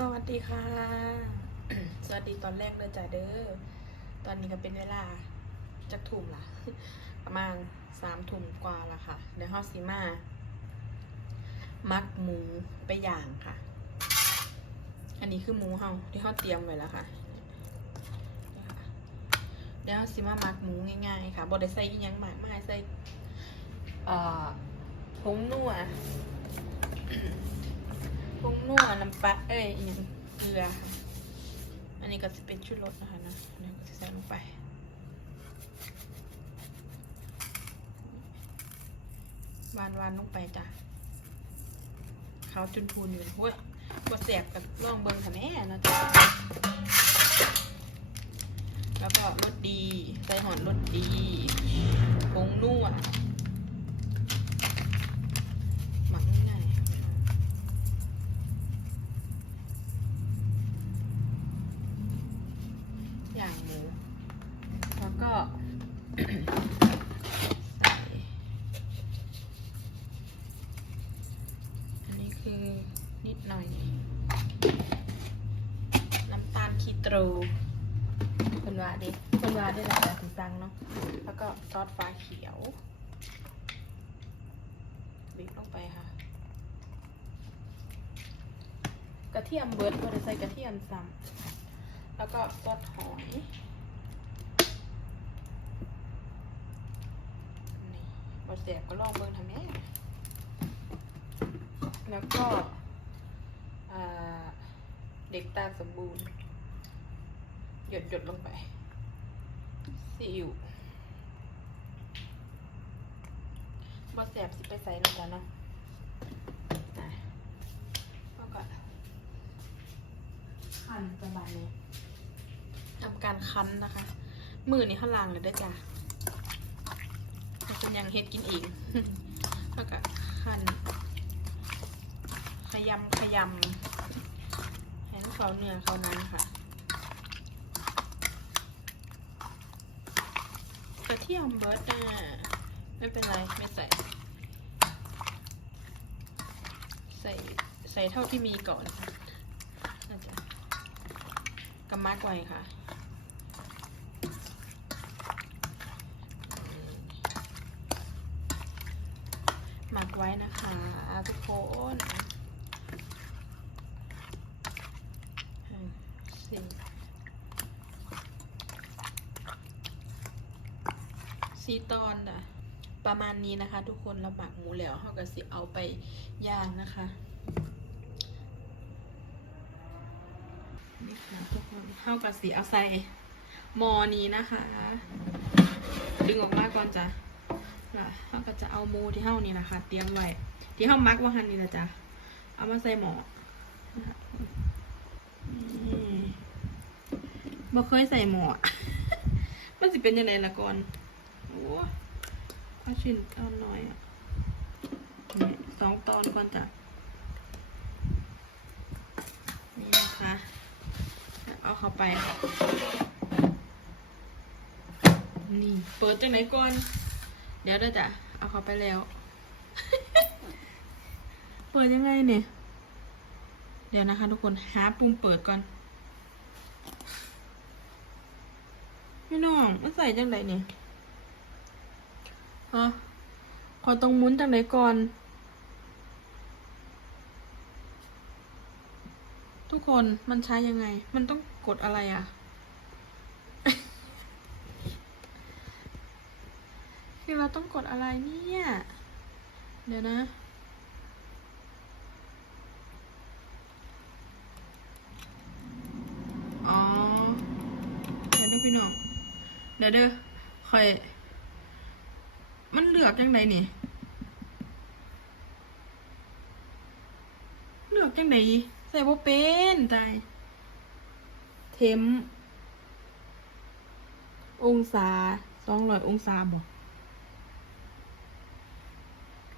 สวัสดีค่ะ สวัสดีตอนแรกเลยจ้ะเด้อ ตอนนี้ก็เป็นเวลาจักทุ่มละประมาณสามทุ่มกว่าละค่ะ เดี๋ยวฮอสิมา มักหมูไปย่างค่ะ อันนี้คือหมูเฮาที่เฮาเตรียมไว้แล้วค่ะค่ะเดี๋ยวฮาสิมามักหมูง่ายๆ ค่ะบ่ได้ใส่ยังมากมายใส่ผงนัว ผงนัวน้ำปลาเอ้ยอหยังเกลือค่ะอันนี้ก็จะเป็นชุดรสนะคะนะอันนี้ก็จะใส่ลงไปวานวานลงไปจ้ะเขาจุนพูนอยู่เฮ้ยบดเสียบกับล่องเบิงค่ะแม่นะจ๊ะแล้วก็รสดีใส่หอนรสดีผงนวหมักง่ายๆค่ะ อย่างหมู แล้วก็ใส่อันนี้คือนิดหน่อย น้ำตาลคีโตรคนว่าดิคนว่าได้หลายแบบถึงตังเนาะ แล้วก็ซอสฟ้าเขียวบีบลงไปค่ะ กระเทียมเบิร์ดบริใส่กระเทียมซ้ำ แล้วก็ซอสหอย นี่บดเสียบก็ลองเบิ่งทำแม่แล้วก็เด็กตาสมบูรณ์ หยดหยดๆลงไปซีอิ๊วบดเสียบสิไปใส่ลงกันเนาะอะแล้วก็หั่นประมาณนี้ ทำการคั้นนะคะ มือนี่ข้างล่างเลยด้อจ้ะเป็นย่างเฮ็ดกินเองแล้วก็คั้นขยำขยำให้เขาเนื้อเขานั้นค่ะกระเทียมเบิร์ดอะไม่เป็นไรไม่ใส่ ใส่ใส่เท่าที่มีก่อนนะจ๊ะ กำมัดไว้ค่ะหมักไว้นะคะทุกคนห้าสี่สี่ตอนอะประมาณนี้นะคะ ทุกคนเราหมักหมูแล้วเราก็สิเอาไปย่างนะคะ นี่ค่ะทุกคนเท่ากับสีเอาใส่มอนี้นะคะ ดึงออกมาก่อนจ้ะล่ะเขาก็จะเอาหมูที่เท่านี้นะคะ เตรียมไว้ ที่เท่ามักว่าหันนี่นะจ๊ะ เอามาใส่หมอนะคะนี่บ่เคยใส่หมอมันสิเป็นยังไงล่ะก่อน โอ้เอาชิ้นเอาหน่อยอะนี่สองตอนก่อนจ้ะ นี่นะคะ เอาเข้าไป นี่ เปิดจากไหนก่อน เดี๋ยวเด้อจ้ะ เอาเข้าไปแล้ว เปิดยังไงเนี่ย เดี๋ยวนะคะทุกคน หาปุ่มเปิดก่อน พี่น้องมันใส่จังไดเนี่ยฮะขอต้องมุนจังไดก่อนทุกคนมันใช้ยังไง มันต้อง กดอะไรอะ คือเราต้องกดอะไรเนี่ย เดี๋ยวนะอ๋อเดี๋ยวนะพี่น้องเดี๋ยวเด้อคอย มันเลือกยังไงนี่ เลือกจังไดใส่บ่เป็นตาย เทมองศาสองร้อยองศาบ่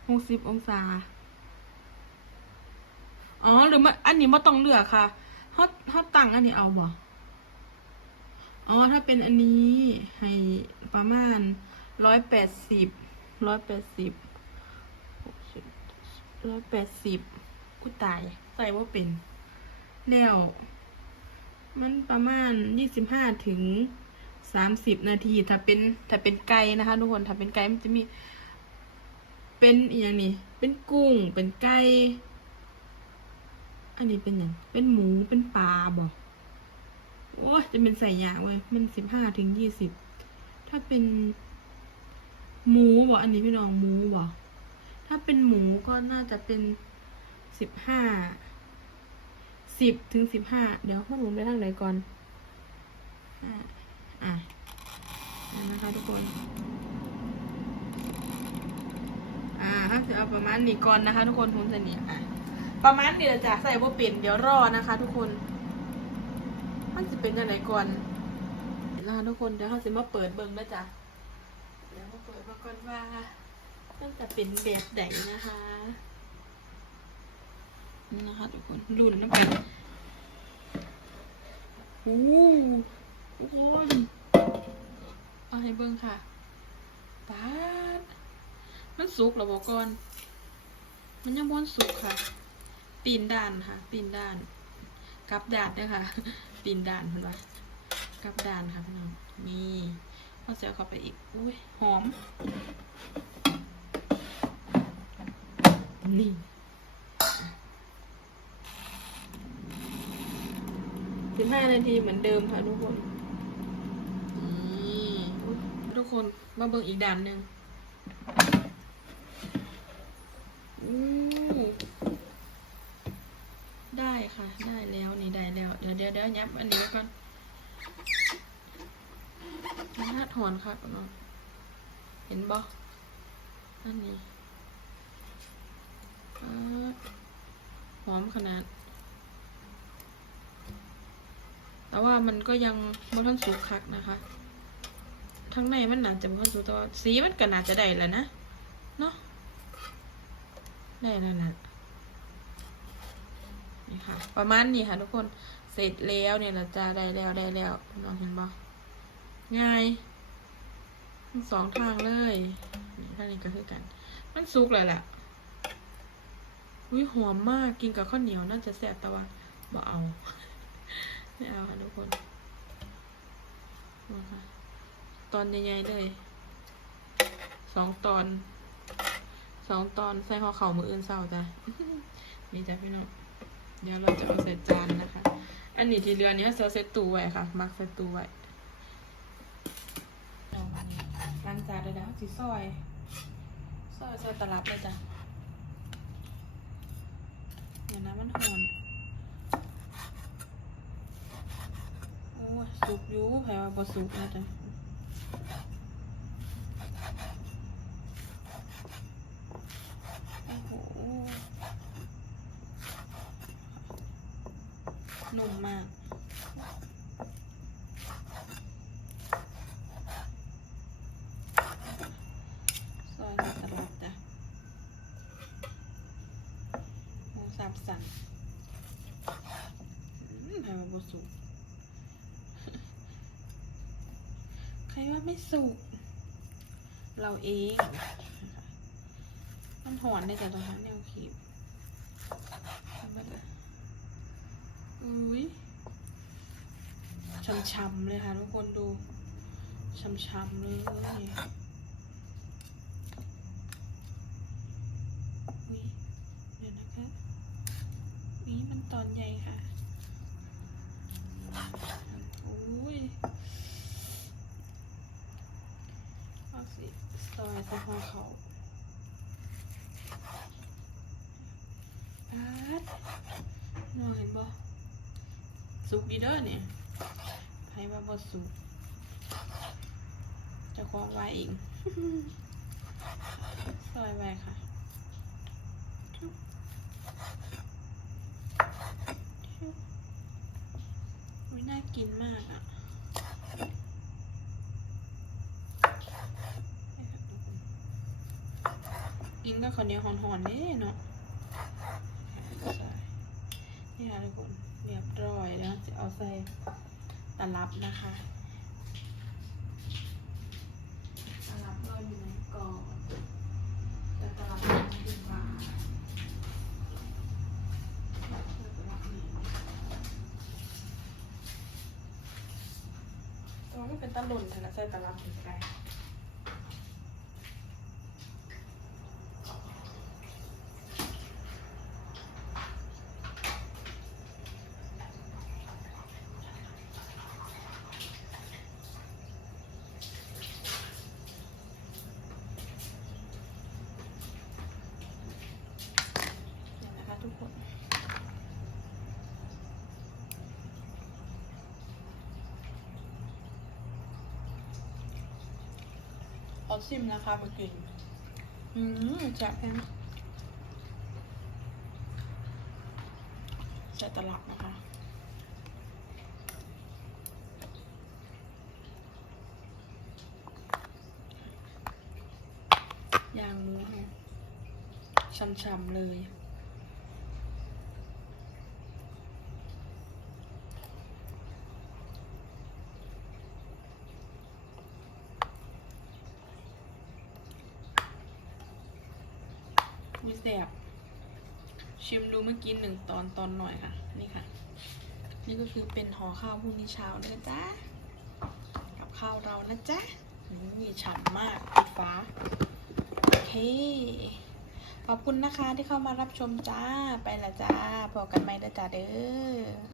หกสิบองศา อ๋อ หรือมันอันนี้ไม่ต้องเลือกค่ะเขาเขาตั้งอันนี้เอาบ่อ๋อ ถ้าเป็นอันนี้ให้ประมาณร้อยแปดสิบร้อยแปดสิบร้อยแปดสิบกูตายใส่ว่าเป็นแล้ว มันประมาณยี่สิบห้าถึงสามสิบนาที ถ้าเป็นถ้าเป็นไก่นะคะ ทุกคนถ้าเป็นไก่มันจะมี เป็นอย่างนี้เป็นกุ้งเป็นไก่อันนี้เป็นอย่างเป็นหมูเป็นปลาบอกโอ้จะเป็นใส่ยากเว้ยมันสิบห้าถึงยี่สิบถ้าเป็น หมูบอกอันนี้พี่น้องหมูบอกถ้าเป็นหมูก็น่าจะเป็นสิบห้า สิบถึงสิบห้าเดี๋ยวพวกหนูไปทางไหนก่อน อ่าอะอะนะคะทุกคนอ่าถ้าจะเอาประมาณนี้ก่อนนะคะ ทุกคนคุณจะเนี่ยอะประมาณนี้เราจะใส่บ่เป็นเดี๋ยวรอนะคะ ทุกคน มันจะเป็นยังไงก่อนเดี๋ยวนะคะทุกคนเดี๋ยวเขาจะมาเปิดเบิ้งนะจ๊ะเดี๋ยวมาเปิดมาก่อนว่ามันจะเป็นแบบไหนนะคะ นี่นะคะทุกคนรุ่นน้ำกันโอ้โหทุกคนเอาให้เบิ้งค่ะปาดมันสุกแล้วบอกก่อน มันยังม้วนสุกค่ะ ปีนด่านค่ะ ปีนด่านกลับด่านด้วยค่ะ ปีนด่านเห็นปะกลับด่านค่ะพี่น้องนี่เอาเสียเข้าไปอีกอุ้ยหอมนี่ สิบห้านาทีเหมือนเดิมค่ะทุกคนนี่ทุกคนมาเบิ่งอีกด่านหนึ่งอู้ได้ค่ะ ได้แล้วนี่ได้แล้ว เดี๋ยวเดี๋ยวเดี๋ยวยับอันนี้ไว้ก่อนน่าถอนค่ะเนาะเห็นบ่อันนี้หอมขนาด แต่ว่ามันก็ยังบ่ทันสุกคักนะคะ ทั้งในมันหนาจะบ่ทันสุกแต่ว่าสีมันก็น่าจะได้แล้วนะ เนาะได้แล้วนะนี่ค่ะ ประมาณนี้ค่ะทุกคน เสร็จแล้วเนี่ยเราจะได้แล้วได้แล้วลองเห็นบ่ง่ายทั้งสองทางเลยนี่ท่านี้ก็คือกัน มันสุกเลยแหละอุ้ยหอมมากกินกับข้าวเหนียวน่าจะแซ่บแต่ว่าบ่เอา ไม่เอาค่ะทุกคนนะคะตอนใหญ่ๆเลยสองตอนสองตอนใส่ห่อเข่ามืออื่นเศร้าจ้ะนี่จ้ะพี่น้องเดี๋ยวเราจะเอาใส่จานนะคะ อันนี้ที่เรือนี้เราใส่ตู้ไว้ค่ะ มักใส่ตู้ไว้เอาอันนี้ล้างจานเลยนะสีซอยซอยใส่ตลับเลยจ้ะเดี๋ยวน้ำมันหอน โอ้ย สุกอยู่แผลว่าบ่สุกนะจ๊ะนุ่มมาก ซอยในตลอดจ้ะหมูสับสั่นอืมแผลว่าบ่สุก ใคร ว่าไม่สุก เราเอง มันหอนได้จากตรงนั้นแนวคีบทำไปเลยอุ้ยช้ำๆเลยค่ะทุกคนดูช้ำๆเลยอุ้ยเดี๋ยวนะคะนี่มันตอนใหญ่ค่ะอุ้ย เอา สิซอยใส่หัวเขาปาดนอนเห็นบ่สุกดีเด้อเนี่ยใครว่าบ่สุกจะคล้องไว้เองซอยไว้ค่ะชุบชุบอุ๊ยน่ากินมากอะ ก็ข้าวเหนียวหอนๆนี่เนาะนี่ค่ะทุกคนเรียบร้อยแล้วจะเอาใส่ตลับนะคะตลับรออยู่ในก่องต่ตลับดีกว่าตัวไม่เป็นตะลุนแต่ละใส่ตะลับถึงไกล อซิมนะคะเมื่อกี้อืมแซ่บแพงใส่ตลับนะคะย่างหมูให้ช่ำๆเลย แสบชิมดูเมื่อกี้หนึ่งตอนตอนหน่อยค่ะ นี่ค่ะ นี่ก็คือเป็นห่อข้าวพรุ่งนี้เช้านะจ๊ะกับข้าวเรานะจ๊ะนี่ฉ่ำมากปิดฟ้าโอเคขอบคุณนะคะที่เข้ามารับชมจ้าไปละจ้าพบกันใหม่เด้อจ้าเด้อ